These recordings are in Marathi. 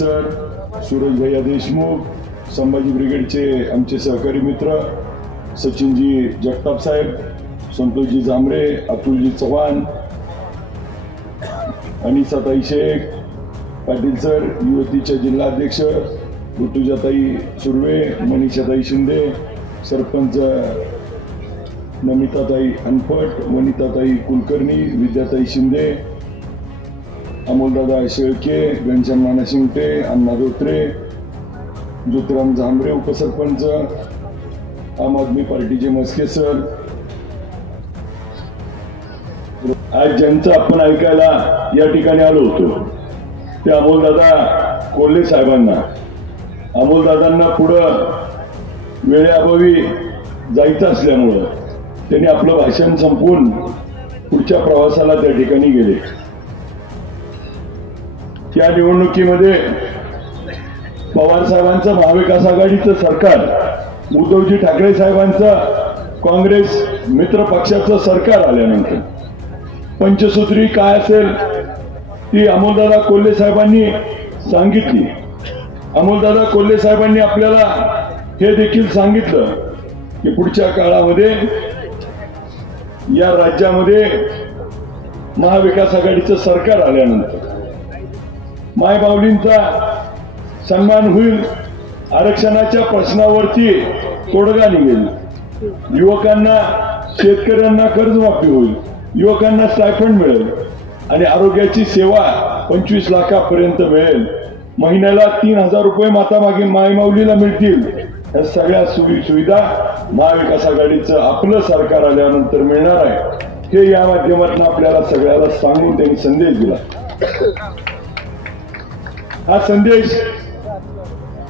सर, सूरज भैया देशमुख, संभाजी ब्रिगेडचे आमचे सहकारी मित्र सचिनजी जगताप साहेब, संतोषजी जांभरे, अतुलजी चव्हाण, अनिसाताई शेख, पाटील सर, युवतीच्या जिल्हा अध्यक्ष ऋतुजाताई सुर्वे, मनीषाताई शिंदे, सरपंच नमिताताई अनपट, वनिताताई कुलकर्णी, विद्याताई शिंदे, अमोलदादा शेळके, घनश्याम नाना शिंगटे, अण्णा धोत्रे, ज्योतिराम झांबरे उपसरपंच, आम आदमी पार्टीचे मस्के सर, आज ज्यांचं आपण ऐकायला या ठिकाणी आलो होतो ते अमोलदादा कोल्हे साहेबांना, अमोलदादांना पुढं वेळेअभावी जायचं असल्यामुळं त्यांनी आपलं भाषण संपवून पुढच्या प्रवासाला त्या ठिकाणी गेले. त्या निवडणुकीमध्ये पवार साहेबांचं महाविकास आघाडीचं सरकार, उद्धवजी ठाकरे साहेबांचं काँग्रेस मित्र पक्षाचं सरकार आल्यानंतर पंचसूत्री काय असेल ती अमोलदादा कोल्हे साहेबांनी सांगितली. अमोलदादा कोल्हे साहेबांनी आपल्याला हे देखील सांगितलं की पुढच्या काळामध्ये या राज्यामध्ये महाविकास आघाडीचं सरकार आल्यानंतर मायबाऊलींचा सन्मान होईल, आरक्षणाच्या प्रश्नावरती तोडगा निघेल, युवकांना शेतकऱ्यांना कर्जमाफी होईल, युवकांना स्टायफंड मिळेल आणि आरोग्याची सेवा 25 लाखापर्यंत मिळेल, महिन्याला 3000 रुपये मायमाऊलीला मिळतील. या सगळ्या सुविधा महाविकास आघाडीचं आपलं सरकार आल्यानंतर मिळणार आहे हे या माध्यमातून आपल्याला सगळ्याला सांगून त्यांनी संदेश दिला. हा संदेश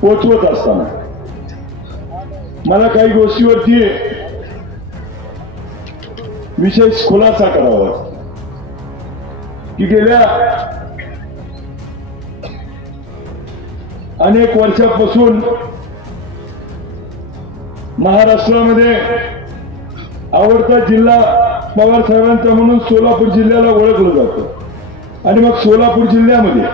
पोचवत असताना मला काही गोष्टीवरती विशेष खुलासा करावा की गेल्या अनेक वर्षापासून महाराष्ट्रामध्ये आवडता जिल्हा पवार साहेबांचा म्हणून सोलापूर जिल्ह्याला ओळखलं जातं. आणि मग सोलापूर जिल्ह्यामध्ये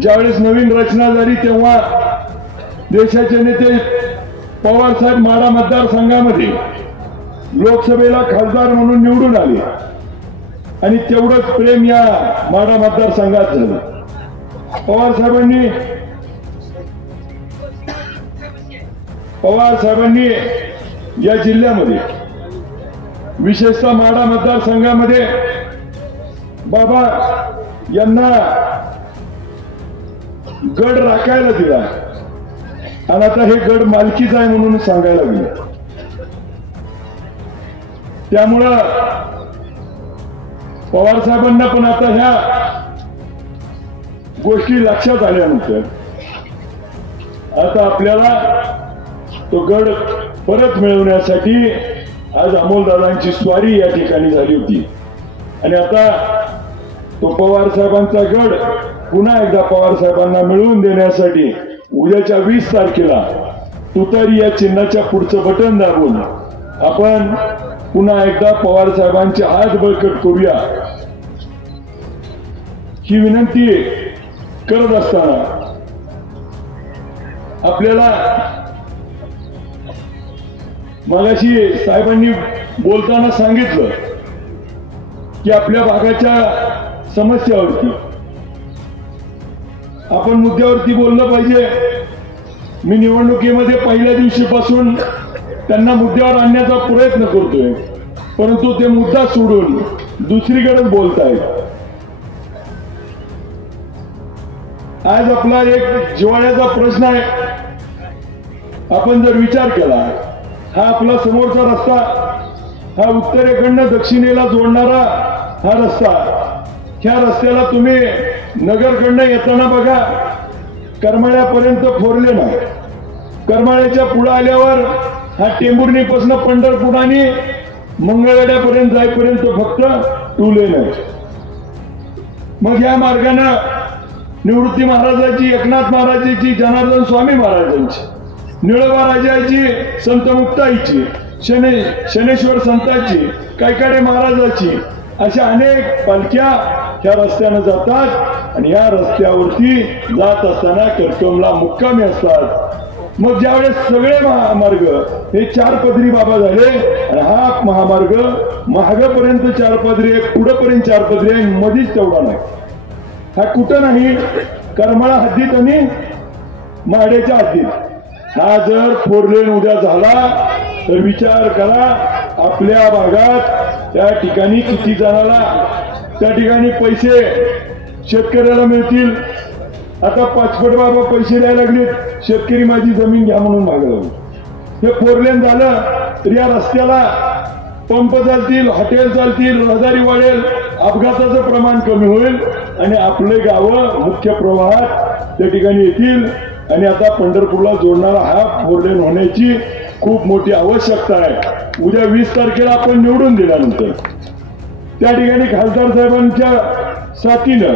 ज्यावेळेस नवीन रचना झाली तेव्हा देशाचे नेते पवार साहेब माढा मतदारसंघामध्ये लोकसभेला खासदार म्हणून निवडून आले आणि तेवढंच प्रेम या माढा मतदारसंघात झालं. पवार साहेबांनी या जिल्ह्यामध्ये विशेषतः माढा मतदारसंघामध्ये बाबा यांना गड राखायला दिला आणि आता हे गड मालकीचा आहे म्हणून सांगायला गेलं. त्यामुळं पवार साहेबांना पण आता ह्या गोष्टी लक्षात आल्यानंतर आता आपल्याला तो गड परत मिळवण्यासाठी आज अमोलदादांची स्वारी या ठिकाणी झाली होती आणि आता तो पवार साहेबांचा गड पुन्हा एकदा पवार साहेबांना मिळवून देण्यासाठी उद्याच्या 20 तारखेला तुतारी या चिन्हाच्या पुढचं बटन दाबून आपण पुन्हा एकदा पवार साहेबांचे हात बळकट करूया ही विनंती करत असताना आपल्याला मगाशी साहेबांनी बोलताना सांगितलं की आपल्या भागाच्या समस्यावरती आपण मुद्द्यावरती बोललं पाहिजे. मी निवडणुकीमध्ये पहिल्या दिवशीपासून त्यांना मुद्द्यावर आणण्याचा प्रयत्न करतोय परंतु ते मुद्दा सोडून दुसरीकडेच बोलतायत. आज आपला एक जिव्हाळ्याचा प्रश्न आहे. आपण जर विचार केला हा आपला समोरचा रस्ता, हा उत्तरेकडनं दक्षिणेला जोडणारा हा रस्ता, ह्या रस्त्याला तुम्ही नगरकडनं येताना बघा करमाळ्यापर्यंत फोरले ना, करमाळ्याच्या पुढे आल्यावर हा टेंभुर्णीपासून पंढरपूर आणि मंगळवेढ्यापर्यंत जाईपर्यंत फक्त 2 लेन आहे. मग या मार्गाने निवृत्ती महाराजांची, एकनाथ महाराजांची, जनार्दन स्वामी महाराजांची, निळोबा राजाची, संत मुक्ताईची, शनेश्वर संतांची, कैकाडे महाराजाची अशा अनेक पालख्या ह्या रस्त्यानं जातात आणि ह्या रस्त्यावरती जात असताना करकमला मुक्कामी असतात. मग ज्यावेळेस सगळे महामार्ग हे 4 पदरी बाबा झाले आणि हा महामार्ग महागापर्यंत 4 पदरी आहे, पुढेपर्यंत 4 पदरी आहे, मधीच तेवढा नाही. हा कुठं नाही, करमाळा हद्दीत आणि माड्याच्या हद्दीत. हा जर 4 लेन उद्या झाला तर विचार करा आपल्या भागात त्या ठिकाणी किती जणाला त्या ठिकाणी पैसे शेतकऱ्याला मिळतील. आता पाचपट बाबा पैसे द्यायला लागलेत, शेतकरी माझी जमीन घ्या म्हणून मागलं. हे 4 लेन झालं तर या रस्त्याला पंप चालतील, हॉटेल चालतील, रहदारी वाढेल, अपघाताचं प्रमाण कमी होईल आणि आपले गावं मुख्य प्रवाहात त्या ठिकाणी येतील. आणि आता पंढरपूरला जोडणारा हा 4 लेन होण्याची खूप मोठी आवश्यकता आहे. उद्या 20 तारखेला आपण निवडून दिल्यानंतर त्या ठिकाणी खासदार साहेबांच्या साथीनं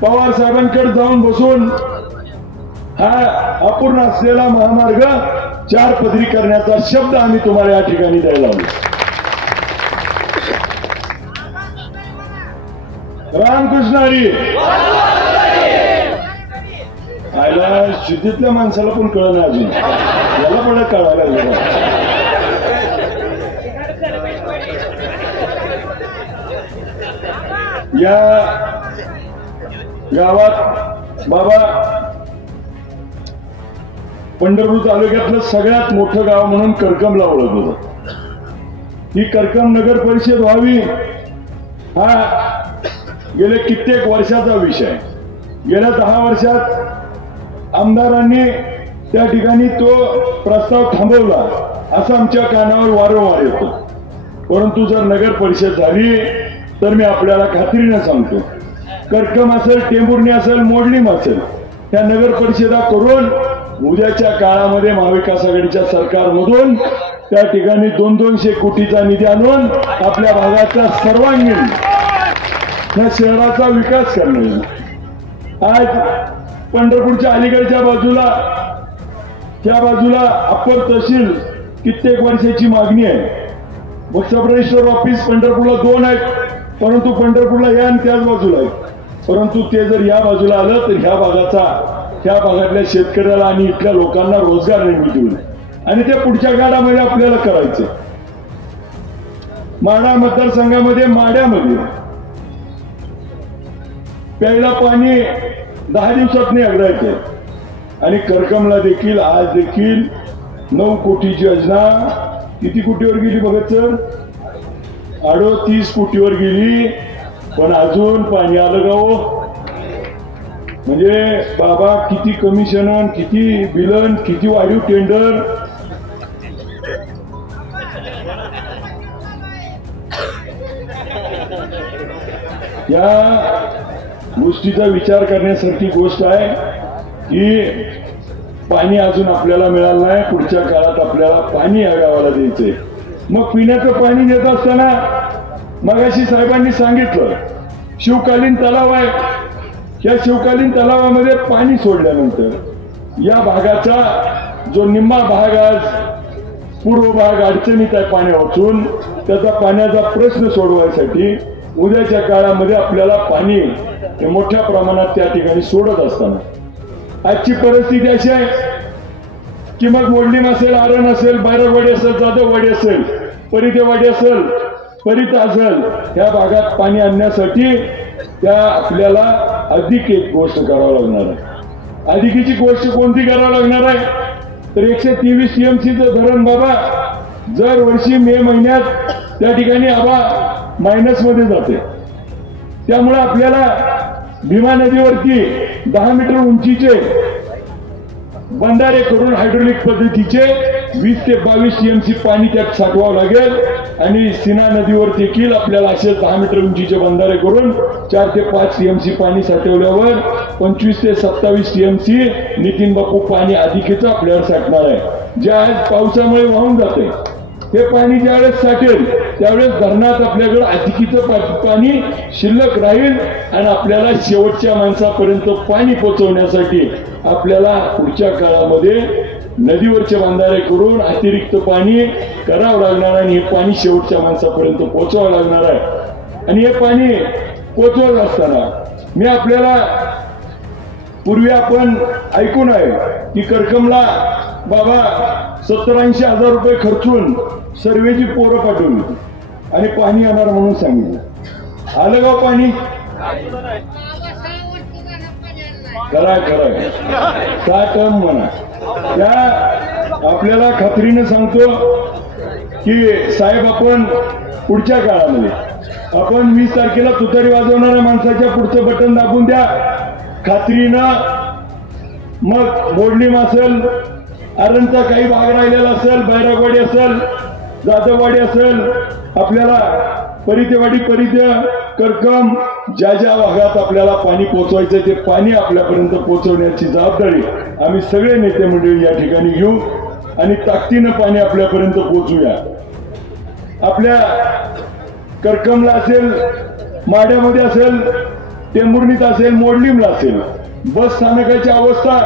पवार साहेबांकडे जाऊन बसून हा अपूर्ण असलेला महामार्ग 4 पदरी करण्याचा शब्द आम्ही तुम्हाला या ठिकाणी द्यायला आलो. रामकृष्ण हरी. आयला शुद्धीतल्या माणसाला पण कळलं नाही अजून, याला पण कळायला लागलं. या गावात बाबा पंढरपूर तालुक्यातलं सगळ्यात मोठं गाव म्हणून करकमला ओळखलं होतं. ही करकम नगर परिषद व्हावी हा गेले कित्येक वर्षाचा विषय. गेल्या 10 वर्षात आमदारांनी त्या ठिकाणी तो प्रस्ताव थांबवला असं आमच्या कानावर वारंवार येतो. परंतु जर नगर परिषद झाली तर मी आपल्याला खात्रीने सांगतो, करकम असेल, टेंभुर्णी असेल, मोडलीम असेल, त्या नगर परिषदा करून उद्याच्या काळामध्ये महाविकास आघाडीच्या सरकारमधून त्या ठिकाणी 200 कोटीचा निधी आणून आपल्या भागाचा सर्वांगीण या शहराचा विकास करणे. आज पंढरपूरच्या अलीकडच्या बाजूला त्या बाजूला अप्पर तहसील कित्येक वर्षाची मागणी आहे. मग सब रजिस्टर ऑफिस पंढरपूरला 2 आहेत, परंतु पंढरपूरला या आणि त्याच बाजूला आहेत. परंतु ते जर या बाजूला आलं तर ह्या भागातल्या शेतकऱ्याला आणि इथल्या लोकांना रोजगार निर्मिती होईल आणि ते पुढच्या काळामध्ये आपल्याला करायचे. माढा मतदारसंघामध्ये माड्यामध्ये प्यायला पाणी 10 दिवसात नाही आढळायचे आणि करकमला देखील आज देखील 9 कोटीची योजना किती कोटीवर गेली बघत सर? 38 कोटीवर गेली, पण अजून पाणी आलं का हो? म्हणजे बाबा किती कमिशन, किती बिलन, किती वाढीव टेंडर. या गोष्टीचा विचार करण्यासारखी गोष्ट आहे की पाणी अजून आपल्याला मिळालं नाही, पुढच्या काळात आपल्याला पाणी या गावाला द्यायचंय. मग पिण्याचं पाणी देत असताना मगाशी साहेबांनी सांगितलं शिवकालीन तलाव आहे. या शिवकालीन तलावामध्ये पाणी सोडल्यानंतर या भागाचा जो निम्मा भाग आज पूर्व भाग अडचणीत आहे पाणी वाचून, त्याचा पाण्याचा प्रश्न सोडवायसाठी उद्याच्या काळामध्ये आपल्याला पाणी मोठ्या प्रमाणात त्या ठिकाणी सोडत असताना आजची परिस्थिती अशी आहे की मग मोडलीम असेल, आरण असेल, बैरगवाडी असेल, जाधववाडी असेल, परितेवाडी असेल, परित असेल, ह्या भागात पाणी आणण्यासाठी त्या आपल्याला अधिक एक गोष्ट करावं लागणार आहे. अधिकीची गोष्ट कोणती करावं लागणार आहे तर 123 TMCचं धरण बाबा दर वर्षी मे महिन्यात त्या ठिकाणी आबा मायनस मध्ये जाते. त्यामुळे आपल्याला भीमा नदीवरती 10 मीटर उंचीचे बंधारे करून हायड्रोलिक पद्धतीचे 20 ते 22 TMC पाणी त्यात साठवावं लागेल आणि सीना नदीवर देखील आपल्याला असे 10 मीटर उंचीचे बंधारे करून 4 ते 5 TMC पाणी साठवल्यावर 25 ते 27 TMC नितीन बापू पाणी अधिकेच आपल्यावर साठणार आहे. जे आज पावसामुळे वाहून जाते हे पाणी ज्यावेळेस साठेल त्यावेळेस धरणात आपल्याकडे अधिकीचं पाणी शिल्लक राहील आणि आपल्याला शेवटच्या माणसापर्यंत पाणी पोहोचवण्यासाठी आपल्याला पुढच्या काळामध्ये नदीवरचे बंधारे करून अतिरिक्त पाणी करावं लागणार आणि हे पाणी शेवटच्या माणसापर्यंत पोहोचवावं लागणार आहे. आणि हे पाणी पोचवत असताना मी आपल्याला पूर्वी आपण ऐकून आहे की करकमला बाबा 70-80 हजार रुपये खर्चून सर्वेची पोरं पाठवली आणि पाणी येणार म्हणून सांगितलं. आलं गाव पाणी? खरंय खरंय 6 टन म्हणा. त्या आपल्याला खात्रीनं सांगतो की साहेब आपण पुढच्या काळामध्ये आपण 20 तारखेला तुतारी वाजवणाऱ्या माणसाच्या पुढचं बटन दाबून द्या. खात्रीनं मग मोडलीम असेल, आरणचा काही भाग राहिलेला असेल, बैरागवाडी असेल, जाधववाडी असेल, आपल्याला परितेवाडी परिते करकम ज्या ज्या भागात आपल्याला पाणी पोहोचवायचं ते पाणी आपल्यापर्यंत पोहोचवण्याची जबाबदारी आम्ही सगळे नेते मंडळी या ठिकाणी घेऊ आणि ताकदीनं पाणी आपल्यापर्यंत पोहोचूया. आपल्या करकमला असेल, माढ्यामध्ये असेल, टेंभुर्णीत असेल, मोडलीमला असेल, बस स्थानकाची अवस्था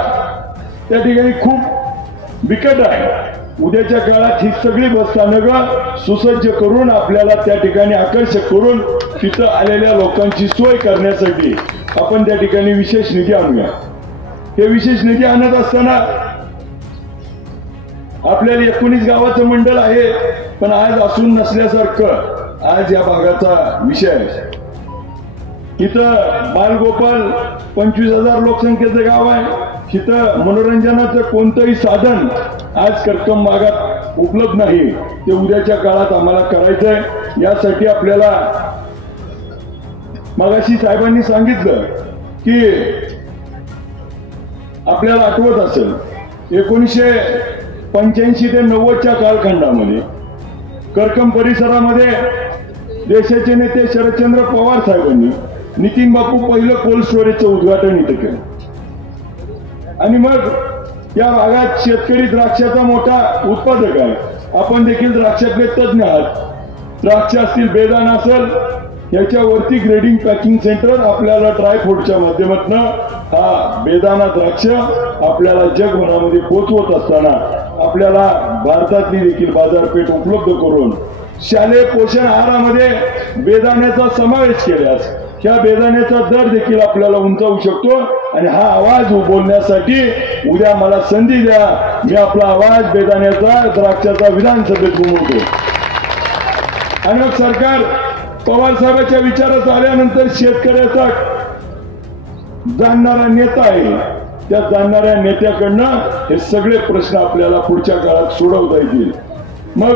त्या ठिकाणी खूप बिकट आहे. उद्याच्या काळात ही सगळी बस स्थानकं सुसज्ज करून आपल्याला त्या ठिकाणी आकर्षक करून तिथं आलेल्या लोकांची सोय करण्यासाठी आपण त्या ठिकाणी विशेष निधी आणूया. हे विशेष निधी आणत असताना आपल्याला 19 गावाचं मंडळ आहे, पण आज असून नसल्यासारखं आज या भागाचा विषय आहे. इथं बालगोपाल 25,000 लोकसंख्येचं गाव आहे. इथं मनोरंजनाचं कोणतंही साधन आज करकम भागात उपलब्ध नाही. ते उद्याच्या काळात आम्हाला करायचंय. यासाठी आपल्याला मगाशी साहेबांनी सांगितलं की आपल्याला आठवत असेल 1985 ते 90च्या कालखंडामध्ये करकम परिसरामध्ये देशाचे नेते शरदचंद्र पवार साहेबांनी नितीन बापू पहिलं कोल्ड स्टोरेजचं उद्घाटन इथे केलं आणि मग या भागात शेतकरी द्राक्षाचा मोठा उत्पादक आहे. आपण देखील द्राक्षातले तज्ञ आहात. द्राक्ष असतील, बेदाणा असेल, याच्यावरती ग्रेडिंग पॅकिंग सेंटर आपल्याला ड्रायफ्रूटच्या माध्यमातून हा बेदाणा द्राक्ष आपल्याला जगभरामध्ये पोहोचवत असताना आपल्याला भारतातली देखील बाजारपेठ उपलब्ध करून शालेय पोषण आहारामध्ये बेदाण्याचा समावेश केल्यास ह्या बेदाण्याचा दर देखील आपल्याला उंचावू शकतो. आणि हा आवाज बोलण्यासाठी उद्या मला संधी द्या. मी आपला आवाज बेदाण्याचा द्राक्षाचा विधानसभेत घुमवतो. आणि मग सरकार पवार साहेबांच्या विचारात आल्यानंतर शेतकऱ्याचा जाणणारा नेता आहे. त्या जाणणाऱ्या नेत्याकडनं हे सगळे प्रश्न आपल्याला पुढच्या काळात सोडवता येतील. मग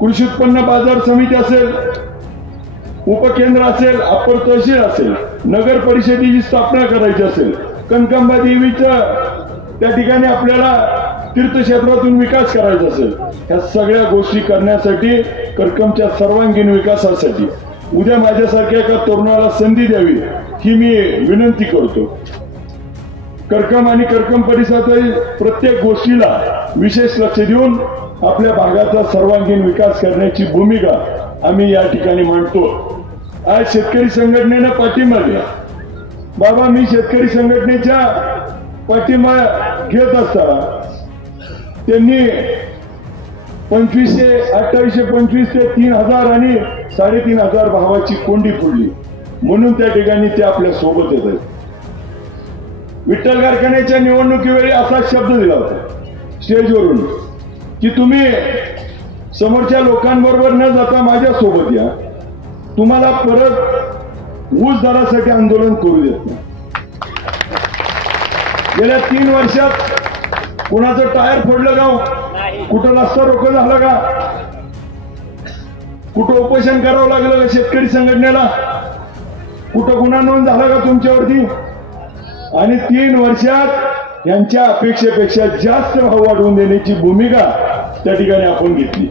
कृषी उत्पन्न बाजार समिती असेल, उपकेंद्र असेल, अप्पर तहसील असेल, नगर परिषदेची स्थापना करायची असेल, कनकांबा देवीचं त्या ठिकाणी आपल्याला तीर्थक्षेत्रातून विकास करायचा असेल, ह्या सगळ्या गोष्टी करण्यासाठी करकमच्या सर्वांगीण विकासासाठी उद्या माझ्यासारख्या एका तरुणाला संधी द्यावी ही मी विनंती करतो. करकम आणि करकम परिसरातील प्रत्येक गोष्टीला विशेष लक्ष देऊन आपल्या भागाचा सर्वांगीण विकास करण्याची भूमिका आम्ही या ठिकाणी मांडतो. आज शेतकरी संघटनेनं पाठिंबा दिला. बाबा मी शेतकरी संघटनेच्या पाठिंबा घेत असताना त्यांनी 2825 ते 3000 आणि 3500 भावाची कोंडी फोडली म्हणून त्या ठिकाणी ते आपल्या सोबत येत आहेत. विठ्ठल कारखान्याच्या निवडणुकीवेळी असा शब्द दिला होता स्टेजवरून की तुम्ही समोरच्या लोकांबरोबर न जाता माझ्या सोबत या, तुम्हाला परत ऊस दरासाठी आंदोलन करू देत नाही. गेल्या 3 वर्षात कोणाचं टायर फोडलं गाव? कुठं रस्ता रोको झाला का? कुठं उपोषण करावं लागलं का शेतकरी संघटनेला? कुठं गुन्हा नोंद झाला का तुमच्यावरती? आणि 3 वर्षात यांच्या अपेक्षेपेक्षा जास्त भाव वाढवून देण्याची भूमिका त्या ठिकाणी आपण घेतली.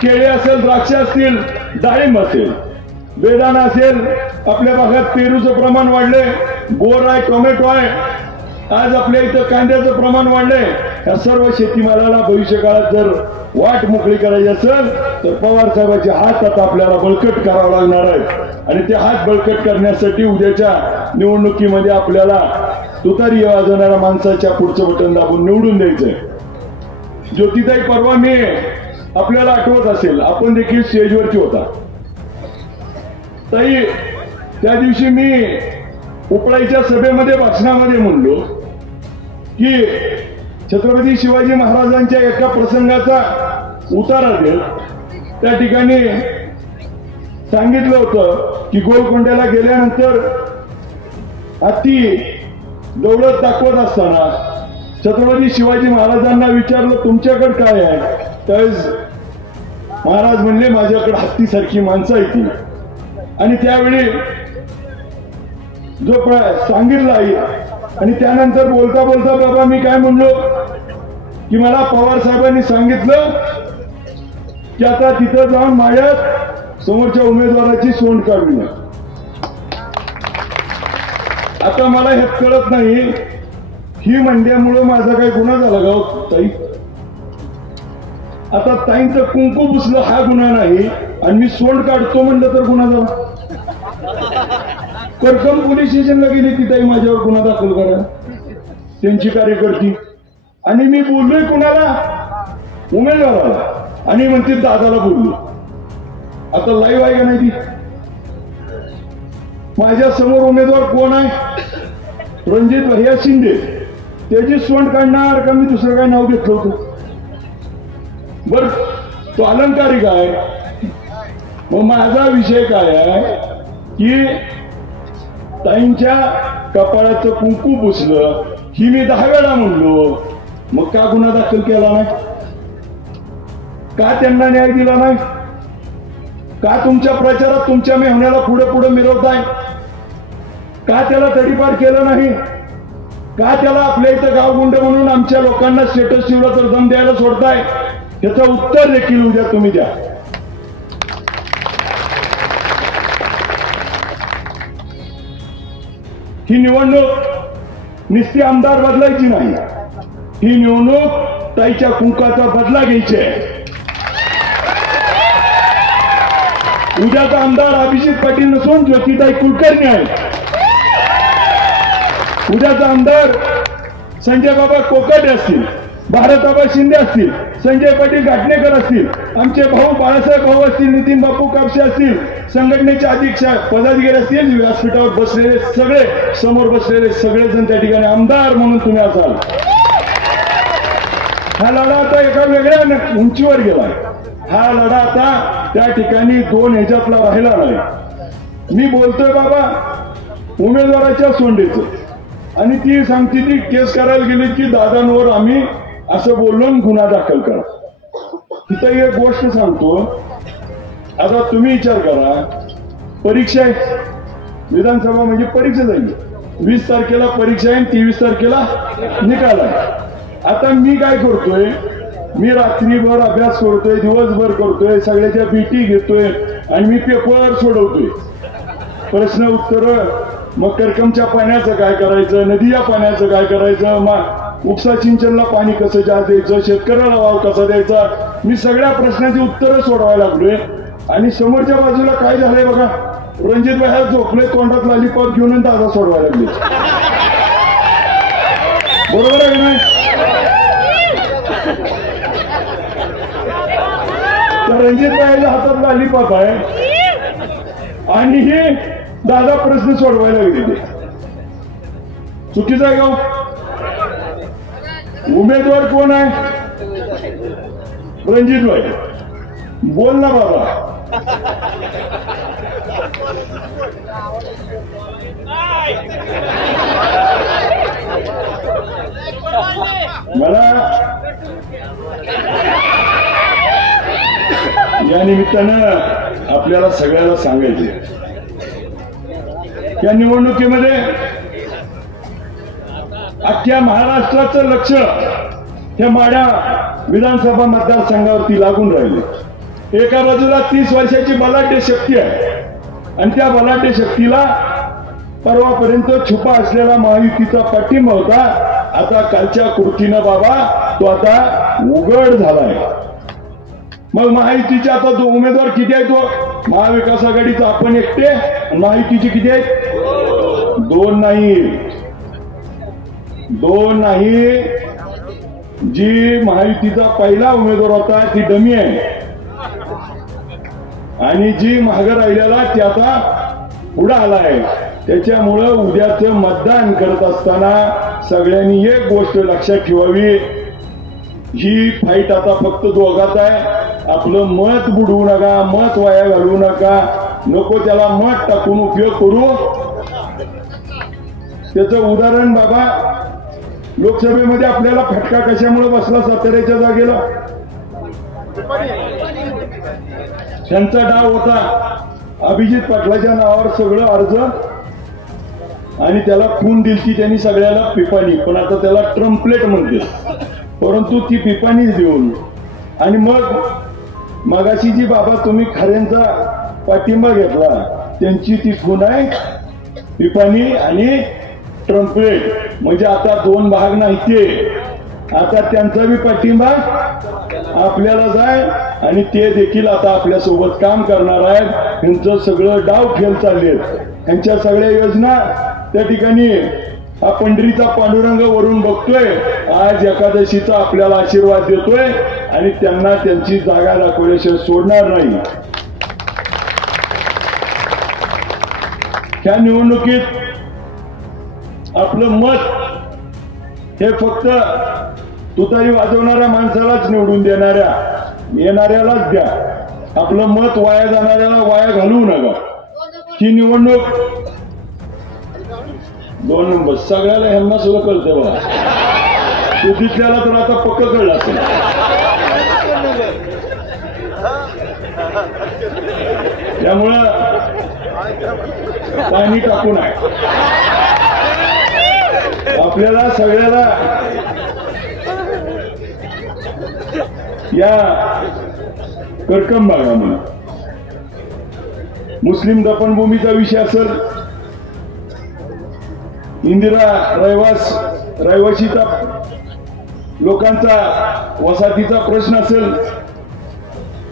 केळी असेल, द्राक्ष असतील, डाळिंब असेल, बेदाणा असेल, आपल्या भागात पेरूचं प्रमाण वाढले, बोर आहे, टोमॅटो आहे, आज आपल्या इथं कांद्याचं प्रमाण वाढलंय. या सर्व शेतीमालाला भविष्य काळात जर वाट मोकळी करायची असेल तर पवार साहेबांचे हात आता आपल्याला बळकट करावं लागणार आहे. आणि ते हात बळकट करण्यासाठी उद्याच्या निवडणुकीमध्ये आपल्याला तुतारी वाजवणाऱ्या माणसाच्या पुढचं बटन दाबून निवडून द्यायचंय. ज्योतिताई परवा मी आपल्याला आठवत असेल आपण देखील स्टेजवरती होता. ताई, त्या दिवशी मी उपळाईच्या सभेमध्ये भाषणामध्ये म्हणलो की छत्रपती शिवाजी महाराजांच्या एका प्रसंगाचा उतारा देत त्या ठिकाणी सांगितलं होतं की गोलकोंड्याला गेल्यानंतर हत्ती दौलत दाखवत असताना छत्रपती शिवाजी महाराजांना विचारलं तुमच्याकडे काय आहे, त्यावेळेस महाराज म्हणले माझ्याकडे हत्तीसारखी माणसं येतील. आणि त्यावेळी जो सांगितलं आहे आणि त्यानंतर बोलता बोलता बाबा मी काय म्हणलो की मला पवार साहेबांनी सांगितलं की आता तिथं जाऊन माळ्यात समोरच्या उमेदवाराची सोंड काढू नये. आता मला हे कळत नाही ही म्हणल्यामुळं माझा काही गुन्हा झाला का ताई? आता ताईंचं कुंकू पुसलं हा गुन्हा नाही आणि मी सोंड काढतो म्हणलं तर गुन्हा झाला. करकम पोलीस स्टेशनला गेली ती ताई माझ्यावर गुन्हा दाखल करा, त्यांची कार्यकर्ती. आणि मी बोललोय कुणाला? उमेदवाराला. आणि म्हणते दादाला बोललो. आता लाईव्ह आहे का नाही ती? माझ्या समोर उमेदवार कोण आहे? रणजित भैया शिंदे. त्याची सोंड काढणार का मी दुसरं काय नाव घेतलं होतं? बर, तो अलंकारिक आहे. मग माझा विषय काय आहे की ताईंच्या कपाळाचं कुंकू पुसलं ही मी 10 वेळा म्हणलो, मग का गुन्हा दाखल केला नाही? का त्यांना न्याय दिला नाही? का तुमच्या प्रचारात तुमच्या मेहण्याला पुढे पुढे मिरवताय? का त्याला तडीपार केलं नाही? का त्याला आपल्या इथं गावगुंड म्हणून आमच्या लोकांना स्टेटस ठेवला तर दम द्यायला सोडताय? त्याचं उत्तर देखील उद्या तुम्ही द्या. ही निवडणूक नुसती आमदार बदलायची नाही, ही निवडणूक ताईच्या कुंकाचा बदला घ्यायची आहे. उद्याचा आमदार अभिजित पाटील नसून ज्योतिताई कुलकर्णी आहे. उद्याचा आमदार संजय बाबा कोकाटे असतील, भारताबा शिंदे असतील, संजय पाटील घाटणेकर असतील, आमचे भाऊ बाळासाहेब भाऊ असतील, नितीन बापू कापसे असतील, संघटनेचे अध्यक्ष पदाधिकारी असतील, व्यासपीठावर बसलेले सगळे, समोर बसलेले सगळेजण त्या ठिकाणी आमदार म्हणून तुम्ही असाल. हा लढा आता एका वेगळ्या उंचीवर गेलाय. हा लढा आता त्या ठिकाणी 2 ह्याच्यातला राहिला नाही. मी बोलतोय बाबा उमेदवाराच्या सोंडेचं, आणि ती सांगते ती केस करायला गेली की दादांवर आम्ही असं बोलून गुन्हा दाखल करा. तिथं एक गोष्ट सांगतो, आता तुम्ही विचार करा, परीक्षा आहे, विधानसभा म्हणजे परीक्षा झाली. 20 तारखेला परीक्षा आहे, 23 तारखेला निकाल आहे. आता मी काय करतोय, मी रात्रीभर अभ्यास करतोय, दिवसभर करतोय, सगळ्याच्या बीटी घेतोय आणि मी पेपर सोडवतोय, प्रश्न उत्तर. मग करकमच्या पाण्याचं काय करायचं, नदीच्या पाण्याचं काय करायचं, उपसा सिंचनला पाणी कसं द्यायचं, शेतकऱ्याला भाव कसा द्यायचा, मी सगळ्या प्रश्नाची उत्तरं सोडवायला लागलोय. आणि समोरच्या बाजूला काय झालंय बघा, रणजित भाई झोपले, तोंडात लॉलीपॉप घेऊन दादा सोडवायला लागले. बरोबर आहे नाही? तर रणजित भाईच्या हातात लॉलीपॉप आहे आणि हे दादा प्रश्न सोडवायला गेले. चुकीचं आहे का? उमेदवार कोण आहे? रणजित भाई. बोल ना बाबा. मला या निमित्तानं आपल्याला सगळ्याला सांगायचे, या निवडणुकीमध्ये अख्ख्या महाराष्ट्राचं लक्ष हे माढा विधानसभा मतदारसंघावरती लागून राहिले. एका बाजूला 30 वर्षाची बलाढ्य शक्ती आहे आणि त्या बलाढ्य शक्तीला परवापर्यंत छुपा असलेला महायुतीचा पाठिंबा होता. आता कालच्या कृतीनं बाबा तो आता उघड झालाय. मग महायुतीचे आता तो उमेदवार किती आहे? तो महाविकास आघाडीचा आपण एकटे, महायुतीचे किती आहेत? 2 नाही, 2 नाही. जी महायुतीचा पहिला उमेदवार होता ती डमी आहे आणि जी मागं राहिलेला ते आता पुढे आलाय. त्याच्यामुळं उद्याचं मतदान करत असताना सगळ्यांनी एक गोष्ट लक्षात ठेवावी, ही फाईट आता फक्त दोघात आहे. आपलं मत बुडवू नका, मत वाया घालवू नका, नको त्याला मत टाकून उपयोग करू. त्याचं उदाहरण बाबा, लोकसभेमध्ये आपल्याला फटका कशामुळे बसला साताऱ्याच्या जागेला? त्यांचा डाव होता अभिजित पाटलाच्या नावावर सगळं अर्ज, आणि त्याला खून दिलती त्यांनी सगळ्याला पिपाणी, पण आता त्याला ट्रम्पलेट म्हणते. परंतु ती पिपाणीच देऊन, आणि मगाशी जी बाबा तुम्ही खऱ्यांचा पाठिंबा घेतला त्यांची ती खून आहे पिपाणी आणि ट्रम्पलेट. म्हणजे आता दोन भाग नाही, ते आता त्यांचा बी पाठिंबा आपल्याला जाय, आणि ते देखील आता आपल्या सोबत काम करणार आहेत. त्यांचं सगळं डाव फेल चालले, त्यांच्या सगळ्या योजना त्या ठिकाणी हा पंढरीचा पांडुरंग वरून बघतोय. आज एकादशीचा आपल्याला आशीर्वाद देतोय, आणि त्यांना त्यांची जागा दाखवल्याशिवाय सोडणार नाही. ह्या निवडणुकीत आपलं मत हे फक्त तुतारी वाजवणाऱ्या माणसालाच निवडून येणाऱ्यालाच द्या. आपलं मत वाया जाणाऱ्याला वाया घालवू नका. ही निवडणूक 2 नंबर सगळ्याला ह्यांना सुद्धा कळते बघा. सुधीतल्याला तर आता पक्क कळलं असेल. त्यामुळं पाणी टाकू नये. आपल्याला सगळ्याला या कर्कम भागामध्ये मुस्लिम दफनभूमीचा विषय असेल, इंदिरा रहिवासीचा लोकांचा वसाहतीचा प्रश्न असेल,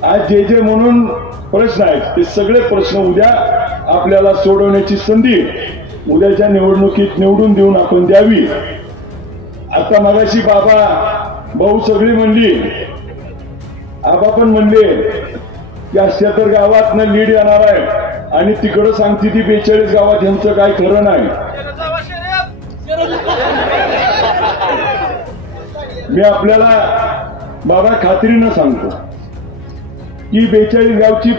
आज जे म्हणून प्रश्न आहेत ते सगळे प्रश्न उद्या आपल्याला सोडवण्याची संधी उद्याच्या निवडणुकीत निवडून देऊन आपण द्यावी. आता मगाशी बाबा भाऊ सगळी म्हणली, आबा पण म्हणले की 78 गावातनं लीड येणार आहे, आणि तिकडं सांगते ती 42 गावात यांचं काय खरं नाही. मी आपल्याला बाबा खात्रीनं सांगतो की 42 गावची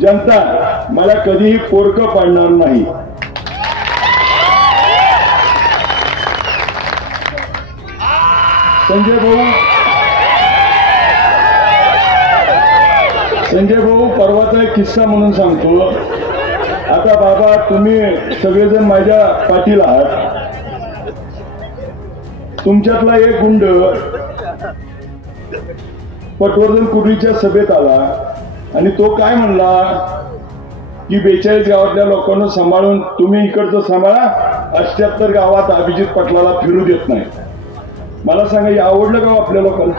जनता मला कधीही पोरकं पाडणार नाही. संजय भाऊ परवाचा एक किस्सा म्हणून सांगतो. आता बाबा तुम्ही सगळेजण माझ्या पाठीला आहात. तुमच्यातला एक गुंड पटवर्धन कुर्डीच्या सभेत आला, आणि तो काय म्हणला की 42 गावातल्या लोकांना सांभाळून तुम्ही इकडचं सांभाळा, 78 गावात अभिजित पाटलाला फिरू देत नाही. मला सांगा, हे आवडलं का आपल्या लोकांना?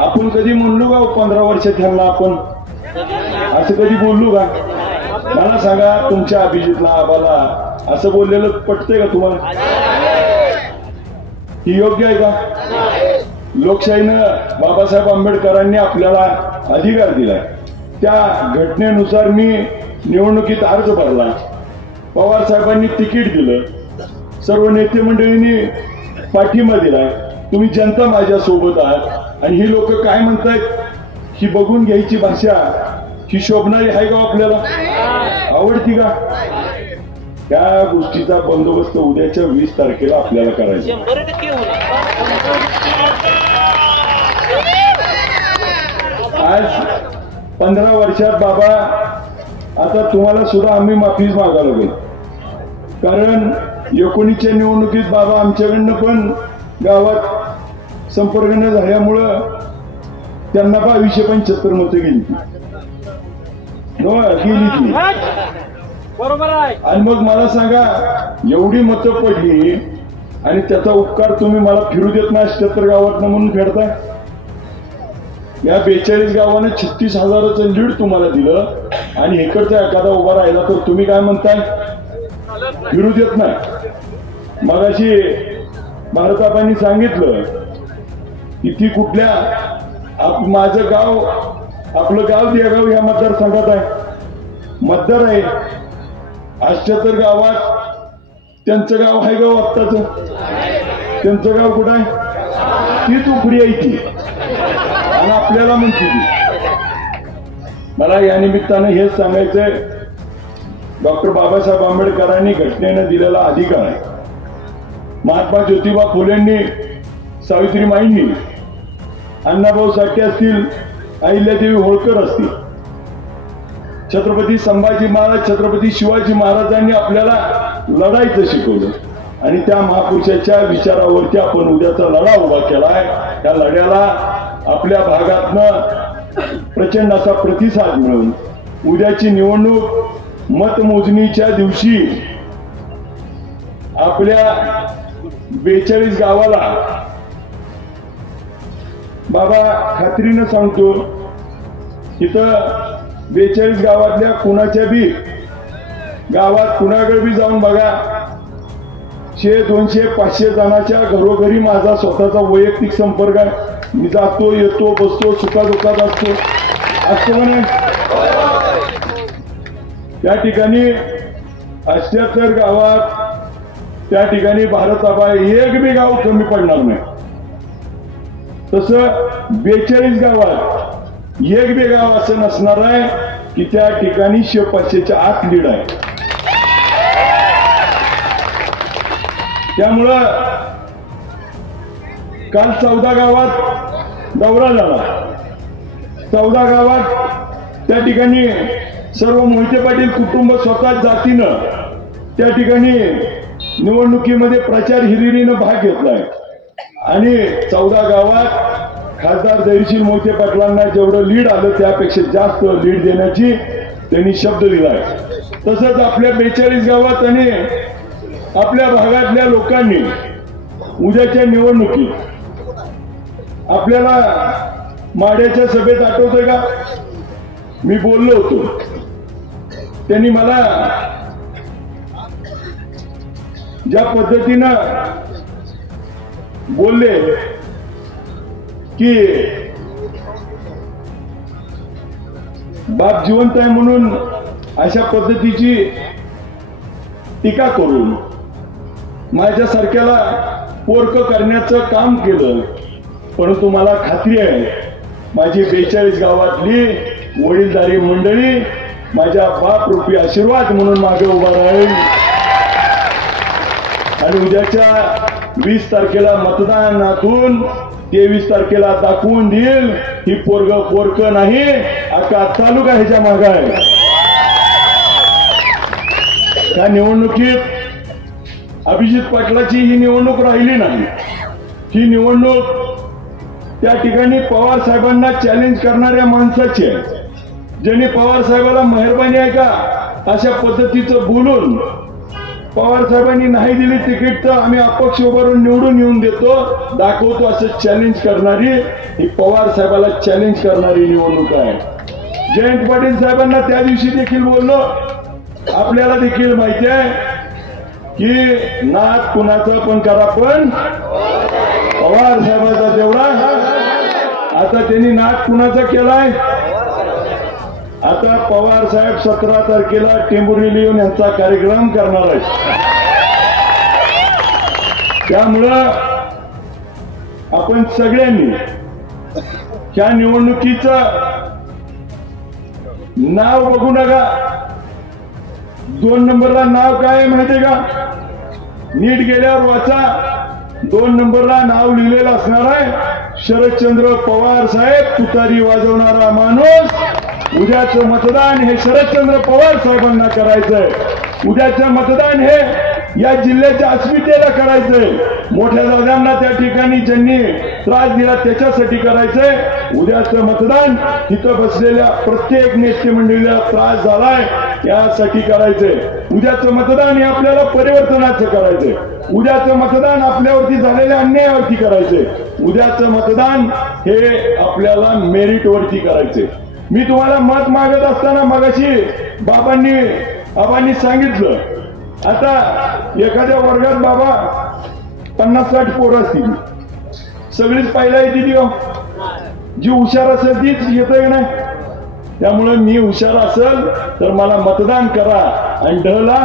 आपण कधी म्हणलो का 15 वर्षात त्यांना आपण असं कधी बोललो का? मला सांगा, तुमच्या अभिजितला आबाला असं बोललेलं पटतंय का तुम्हाला? ही योग्य आहे का? लोकशाहीनं बाबासाहेब आंबेडकरांनी आपल्याला अधिकार दिलाय. त्या घटनेनुसार मी निवडणुकीत अर्ज भरला, पवार साहेबांनी तिकीट दिलं, सर्व नेते मंडळींनी पाठिंबा दिलाय. तुम्ही जनता माझ्या सोबत आहात, आणि ही लोक काय म्हणतायत ही बघून घ्यायची भाषा ही शोभणारी आहे का? आपल्याला आवडती का? त्या गोष्टीचा बंदोबस्त उद्याच्या 20 तारखेला आपल्याला करायचा. आज 15 वर्षात बाबा आता तुम्हाला सुद्धा आम्ही माफीच मागायला लागलो, कारण 19च्या निवडणुकीत बाबा आमच्याकडनं पण गावात संपर्क न झाल्यामुळं त्यांना 2275 मतं गेली. बरोबर आहे. आणि मग मला सांगा, एवढी मतं पडली आणि त्याचा उपकार तुम्ही मला फिरू देत नाही 78 गावात म्हणून फेडताय. या 42 गावाने 36,000चं लीड तुम्हाला दिलं, आणि इकडचा एखादा उभा राहिला तर तुम्ही काय म्हणताय? फिरू देत नाही. मगाशी भारताबाईंनी सांगितलं की ती कुठल्या माझं गाव आपलं गाव देगाव या मतदारसंघात आहे, मतदार आहे. 78 गावात त्यांचं गाव आहे गाव आत्ताच, त्यांचं गाव कुठं आहे? तीच उपरी आहे ती, आणि आपल्याला म्हणते ती. मला या निमित्तानं हेच सांगायचंय, डॉक्टर बाबासाहेब आंबेडकरांनी घटनेनं दिलेला अधिकार आहे. महात्मा ज्योतिबा फुलेंनी, सावित्रीमाईंनी, अण्णाभाऊ साठे असतील, अहिल्यादेवी होळकर असतील, छत्रपती संभाजी महाराज, छत्रपती शिवाजी महाराजांनी आपल्याला लढायचं शिकवलं, आणि त्या महापुरुषाच्या विचारावरती आपण उद्याचा लढा उभा केलाय. त्या लढ्याला आपल्या भागातनं प्रचंड असा प्रतिसाद मिळून उद्याची निवडणूक मतमोजणीच्या दिवशी आपल्या 42 गावाला, बाबा खात्रीनं सांगतो, इथं 42 गावातल्या कुणाच्या बी गावात कुणाकडे बी जाऊन बघा, 100, 200, 500 जणांच्या घरोघरी माझा स्वतःचा वैयक्तिक संपर्क आहे. मी जातो, येतो, बसतो, सुखादुखात असतो म्हणे. त्या ठिकाणी 78 गावात, त्या ठिकाणी भारताबाई एक बी गाव कमी पडणार नाही. तसं 42 गावात एक बी गाव असं नसणार आहे की त्या ठिकाणी 100-500च्या आत लीड आहे. त्यामुळं काल 14 गावात दौरा झाला. 14 गावात त्या ठिकाणी सर्व मोहिते पाटील कुटुंब स्वतः जातीनं त्या ठिकाणी निवडणुकीमध्ये प्रचार हिरिरीनं भाग घेतलाय, आणि 14 गावात खासदार धैर्यशील मोहिते पाटलांना जेवढं लीड आलं त्यापेक्षा जास्त लीड देण्याची त्यांनी शब्द दिलाय. तसंच आपल्या 42 गावात आणि आपल्या भागातल्या लोकांनी उद्याच्या निवडणुकीत आपल्याला माड्याच्या सभेत आठवतंय का, मी बोललो होतो. त्यांनी मला ज्या पद्धतीनं बोलले की बाप जिवंत आहे म्हणून अशा पद्धतीची टीका करून माझ्यासारख्याला पोरक करण्याचं काम केलं. परंतु मला खात्री आहे माझी 42 गावातली वडीलधारी मंडळी माझ्या बाप रूपी आशीर्वाद म्हणून मागे उभा राहील, आणि उद्याच्या 20 तारखेला मतदानातून 23 तारखेला दाखवून देईल ही पोरक नाही, अख्खा तालुका ह्याच्या मागे आहे. त्या निवडणुकीत अभिजित पाटलाची ही निवडणूक राहिली नाही. ही निवडणूक त्या ठिकाणी पवार साहेबांना चॅलेंज करणाऱ्या माणसाची आहे, ज्यांनी पवार साहेबाला मेहरबानी आहे का अशा पद्धतीचं बोलून पवार साहेबांनी नाही दिली तिकीट तर आम्ही अपक्ष उभारून निवडून येऊन देतो, दाखवतो असं चॅलेंज करणारी ही पवार साहेबाला चॅलेंज करणारी निवडणूक आहे. जयंत पाटील साहेबांना त्या दिवशी देखील बोललो, आपल्याला देखील माहिती आहे की नाद कुणाचा पण करा पण पवार साहेबाचा तेवढा. आता त्यांनी नाद कुणाचा केलाय, आता पवार साहेब 17 तारखेला टेंभुर्णीला येऊन यांचा कार्यक्रम करणार आहे. त्यामुळं आपण सगळ्यांनी ह्या निवडणुकीचं नाव बघू नका. 2 नंबरला नाव काय माहितीये का, नीट गेल्यावर वाचा. 2 नंबरला नाव लिहिलेलं असणार आहे शरदचंद्र पवार साहेब, तुतारी वाजवणारा माणूस. उद्याचं मतदान हे शरदचंद्र पवार साहेबांना करायचंय. उद्याचं मतदान हे या जिल्ह्याच्या अस्मितेला करायचंय. मोठ्या दादांना त्या ठिकाणी ज्यांनी त्रास दिला त्याच्यासाठी करायचंय. उद्याचं मतदान तिथं बसलेल्या प्रत्येक नेते मंडळीला त्रास झालाय यासाठी करायचंय. उद्याचं मतदान हे आपल्याला परिवर्तनाचं करायचंय. उद्याचं मतदान आपल्यावरती झालेल्या अन्यायावरती करायचंय. उद्याचं मतदान हे आपल्याला मेरिटवरती करायचंय. मी तुम्हाला मत मागत असताना मगाशी बाबांनी सांगितलं, आता एखाद्या वर्गात बाबा 50-60 पोरं असतील, सगळीच पहिला येते ती, जी हुशार असेल तीच येत नाही. त्यामुळे मी हुशार असेल तर मला मतदान करा आणि ढला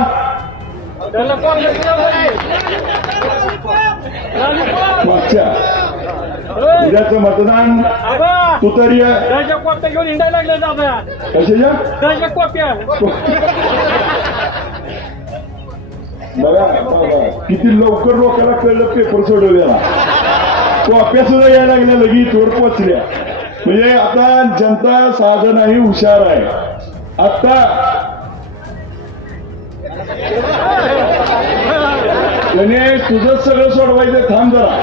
मागच्या उद्याचं मतदान तू तरी घेऊन हिंडायला लागले दादा कशाच्या कॉप्या बघा किती लवकर लोकांना कळलं पेपर सोडवलेला कॉप्या सुद्धा यायला लागल्या लगेच चोर पोचल्या म्हणजे आता जनता साधन नाही हुशार आहे आता गणेश तुझं सगळं सोडवायचं थांब जरा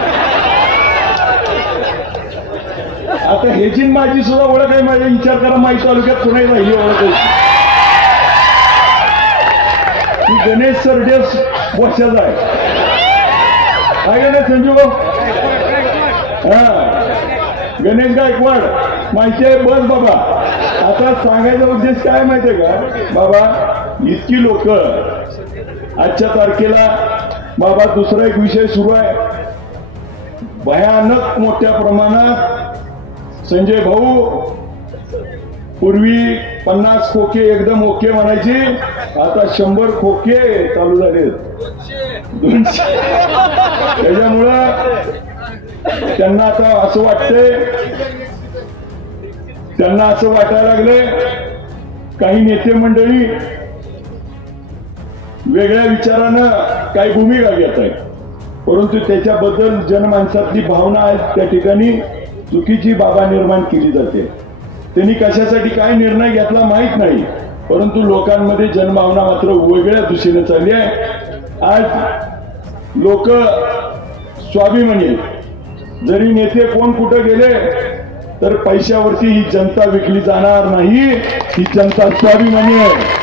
आता ह्याची माझी सुद्धा ओळख आहे माझ्या विचार करा माहिती तालुक्यात कुणाही राहिली ओळख आहे गणेश सरडेस वर्षाचा आहे काय गणेश संजू हा गणेश गायकवाड माहिती आहे बस बाबा आता सांगायचा उद्देश काय माहितीये का बाबा इतकी लोक आजच्या तारखेला बाबा दुसरा एक विषय सुरू आहे भयानक मोठ्या प्रमाणात संजय भाऊ पूर्वी 50 खोके एकदम ओके म्हणायची आता 100 खोके चालू झाले 200 त्याच्यामुळं त्यांना आता असं वाटतंय त्यांना असं वाटायला लागले काही नेते मंडळी वेगळ्या विचारानं काही भूमिका घेत आहेत परंतु त्याच्याबद्दल जनमानसातली भावना आहे त्या ठिकाणी चुकीची बाबा निर्माण केली जाते त्यांनी कशासाठी काय निर्णय घेतला माहित नाही परंतु लोकांमध्ये जनभावना मात्र वेगळ्या दिशेने चालली आहे आज लोक स्वाभिमानी जरी नेते कोण कुठे गेले तर पैशावरती ही जनता विकली जाणार नाही ही जनता स्वाभिमानी आहे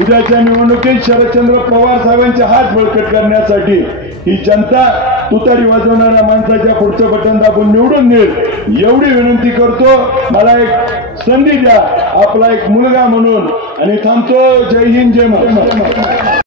उद्याच्या निवडणुकीत शरदचंद्र पवार साहेबांचे हात बळकट करण्यासाठी ही जनता तुतारी वाजवणाऱ्या माणसाच्या पुढचं बटन दाबून निवडून देईल एवढी विनंती करतो मला एक संधी द्या आपला एक मुलगा म्हणून आणि थांबतो जय हिंद जय महाराष्ट्र